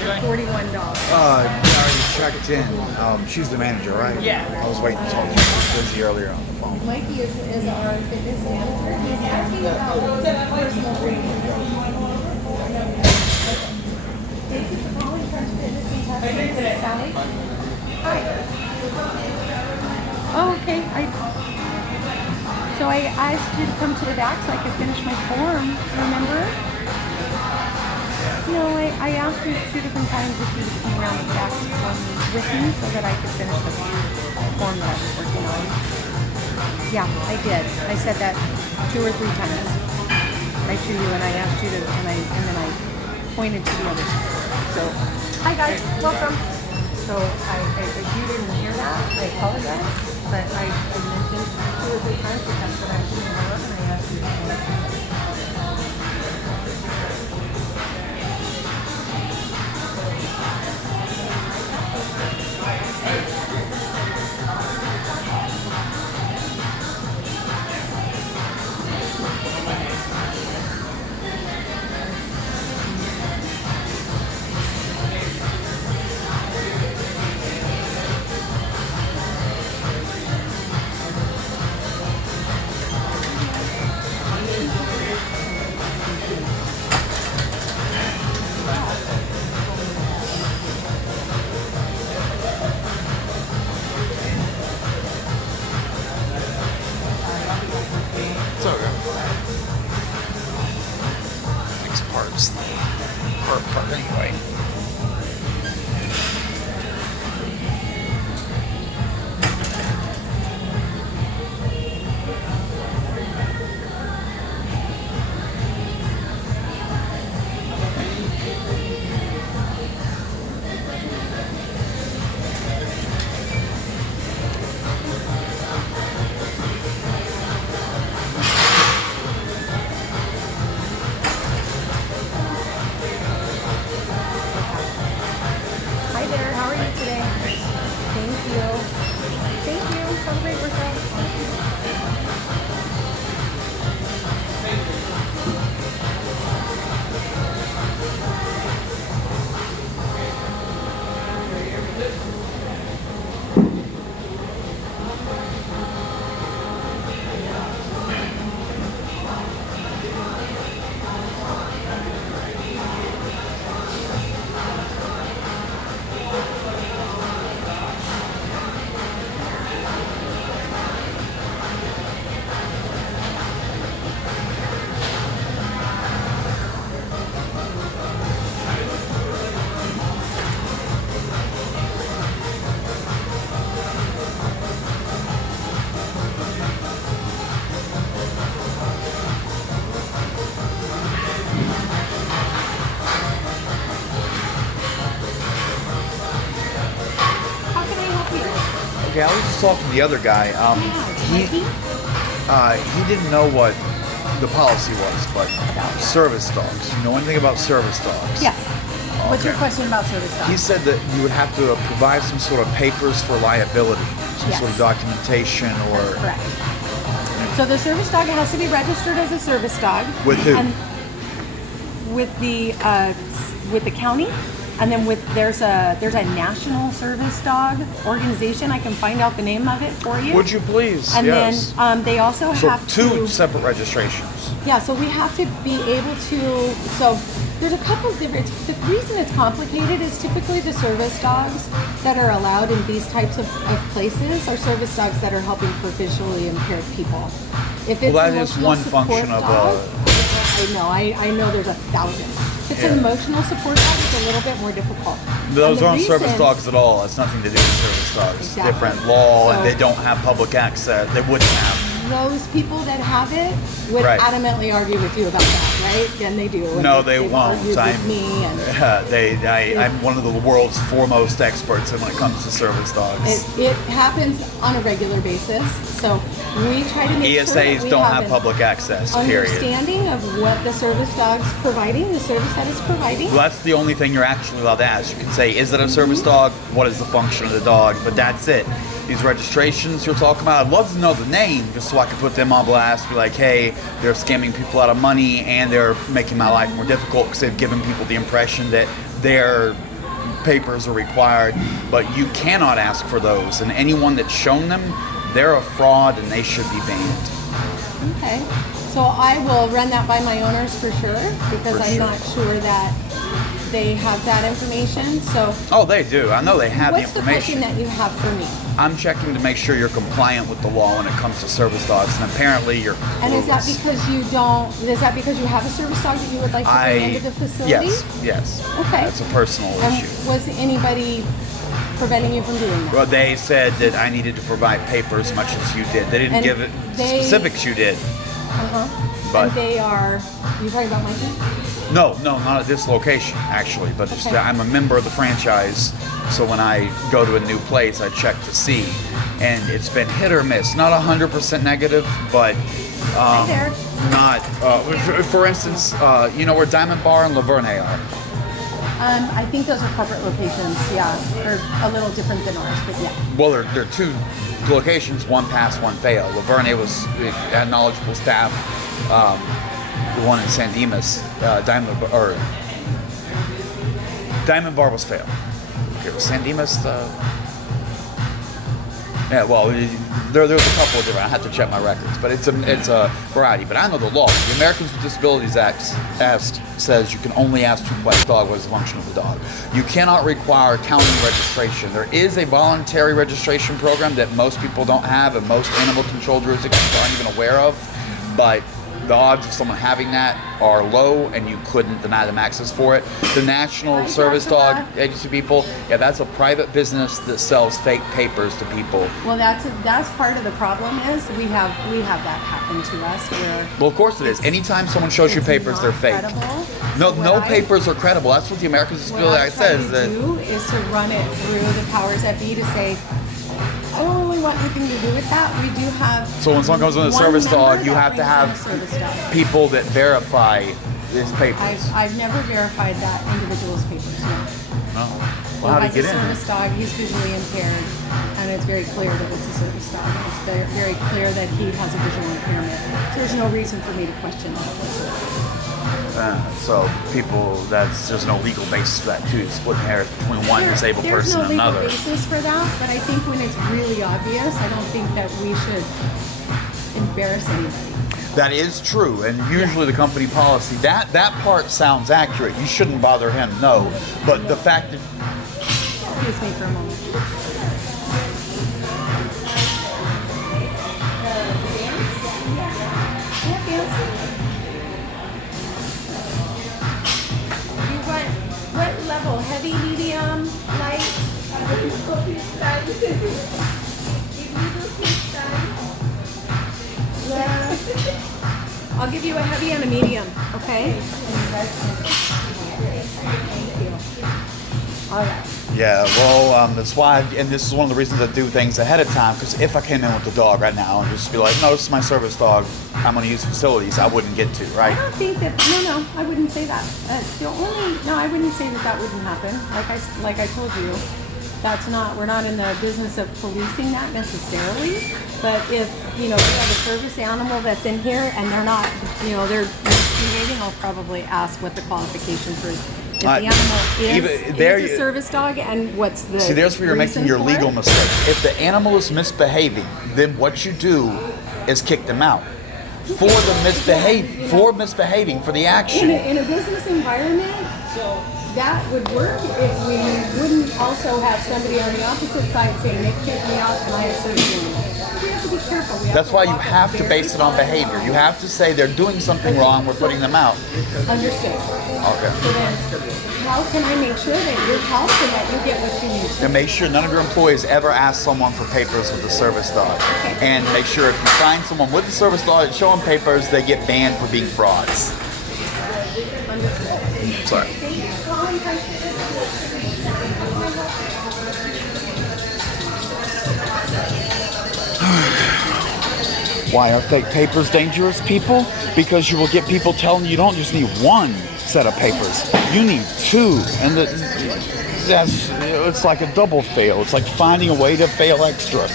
$41. I already checked in. She's the manager, right? Yeah. I was waiting until she was busy earlier on the phone. Mikey is our fitness manager. He's asking about personal training. Thank you for calling Fitness Tustin. This is Sally. Hi. Oh, okay. So I asked you to come to the back so I could finish my form, remember? No, I asked you 2 different times if you would come around the back with me so that I could finish the form that I was working on. Yeah, I did. I said that 2 or 3 times. Right to you, and I asked you to, and then I pointed to the other side. So, hi guys, welcome. So, if you didn't hear that, I apologize. But I mentioned 2 or 3 times that that's what I was doing wrong, and I asked you to point to the It's okay. Next part's the hard part anyway. Hi there, how are you today? Thank you. Thank you. Have a great workout. How can I help you? Okay, I was just talking to the other guy. Mikey? He didn't know what the policy was, but service dogs. You know anything about service dogs? Yes. What's your Okay. question about service dogs? He said that you would have to provide some sort of papers for liability, some sort of documentation or... Correct. So the service dog has to be registered as a service dog. With who? And with the county, and then there's a national service dog organization. I can find out the name of it for you. Would you please? And Yes. then they also So have 2 to. separate registrations. Yeah, so we have to be able to, so there's a couple of different, the reason it's complicated is typically the service dogs that are allowed in these types of places are service dogs that are helping for visually impaired people. If it's Well, that an is emotional one support function of dog, I know there's 1,000. If it's Yeah. an emotional support dog, it's a little bit more difficult. Those And the aren't service reason- dogs at all. It's nothing to do with service dogs. Exactly. Different law, and So- they don't have public access. They wouldn't have. Those people that have it would Right. adamantly argue with you about that, right? And they do. And No, they they've won't. argued with me and I'm one of the world's foremost experts when it comes to service dogs. It happens on a regular basis, so we try to make sure that ESAs we don't have have an public access, period. understanding of what the service dog's providing, the service that it's providing. Well, that's the only thing you're actually allowed to ask. You can say, is it a service dog? What is the function of the dog? But that's it. These registrations you're talking about, I'd love to know the name just so I can put them on blast. Be like, hey, they're scamming people out of money and they're making my life more difficult because they've given people the impression that they're papers are required, but you cannot ask for those. And anyone that's shown them, they're a fraud and they should be banned. Okay. So I will run that by my owners for sure, because For I'm sure. not sure that they have that information. So Oh, they do. I know they have what's the the question information. that you have for me? I'm checking to make sure you're compliant with the law when it comes to service dogs, and apparently you're clueless. And is that because you don't? Is that because you have a service dog that you would like to bring into the facility? Yes. Okay. That's a personal And issue. was anybody preventing you from doing that? Well, they said that I needed to provide papers much as you did. They didn't And give it they- specifics you did. Uh-huh. But- And they are, you talking about Mikey? No, not at this location, actually. But just, Okay. I'm a member of the franchise, so when I go to a new place, I check to see. And it's been hit or miss. Not 100% negative, but Hi there. not. For instance, you know where Diamond Bar and Laverne are? I think those are corporate locations, yeah. They're a little different than ours, but yeah. Well, they're two locations, one passed, one failed. Laverne had knowledgeable staff. The one in San Dimas, Diamond Bar was failed. Okay, was San Dimas yeah, well, there's a couple of different. I have to check my records, but it's a variety. But I know the law. The Americans with Disabilities Act says you can only ask to collect dog what is the function of the dog. You cannot require county registration. There is a voluntary registration program that most people don't have, and most animal control jurisdictions aren't even aware of. But the odds of someone having that are low, and you couldn't deny them access for it. The National Hi, Service Joshua. Dog Agency people, yeah, that's a private business that sells fake papers to people. Well, that's part of the problem is we have that happen to us where Well, of course it is. Anytime someone shows you it's papers, not they're fake. credible. No, So no what I- papers are credible. That's what the Americans with What I Disabilities Act try says. to That do is to run it through the powers that be to say, I don't really want anything to do with that. We do have. So when someone comes with a one service dog, member you that have to brings in have a service dog. people that verify these papers. I've never verified that individual's papers. No. Oh. Well, how do you He get has a in? service dog. He's visually impaired, and it's very clear that it's a service dog. It's very, very clear that he has a visual impairment. So there's no reason for me to question that whatsoever. So there's no legal basis for that too. Splitting hairs between one disabled person and There's no another. legal basis for that, but I think when it's really obvious, I don't think that we should embarrass anybody. That is true, and usually the company policy, that part sounds accurate. You shouldn't bother him, no. But the fact that Excuse me for a moment. You want what level? Heavy, medium, light? Yeah. I'll give you a heavy and a medium, okay? Thank you. All right. Yeah, well, that's why, and this is one of the reasons I do things ahead of time, because if I came in with the dog right now and just be like, no, this is my service dog, I'm going to use facilities, I wouldn't get to, I right? don't think that. No, I wouldn't say that. I wouldn't say that wouldn't happen. Like I told you, that's not. We're not in the business of policing that necessarily. But if we have a service animal that's in here and they're not, they're misbehaving, I'll probably ask what the qualification for. If the animal is a service dog, and what's the See, there's where you're making reason your for legal it? mistake. If the animal is misbehaving, then what you do is kick them out for misbehaving for the action. In a business environment, that would work if we wouldn't also have somebody on the opposite side saying, they kicked me out and I assert you. We have to be careful. That's why you have to base it on behavior. You have to say they're doing something wrong, we're putting them out. Understood. Okay. So then, how can I make sure that you're helped and that you get what you need? And make sure none of your employees ever ask someone for papers with a service dog. Okay. And make sure if you find someone with a service dog and show them papers, they get banned for being frauds. Understood. Sorry. Why are fake papers dangerous, people? Because you will get people telling you don't just need one set of papers, you need two. And it's like a double fail. It's like finding a way to fail extra.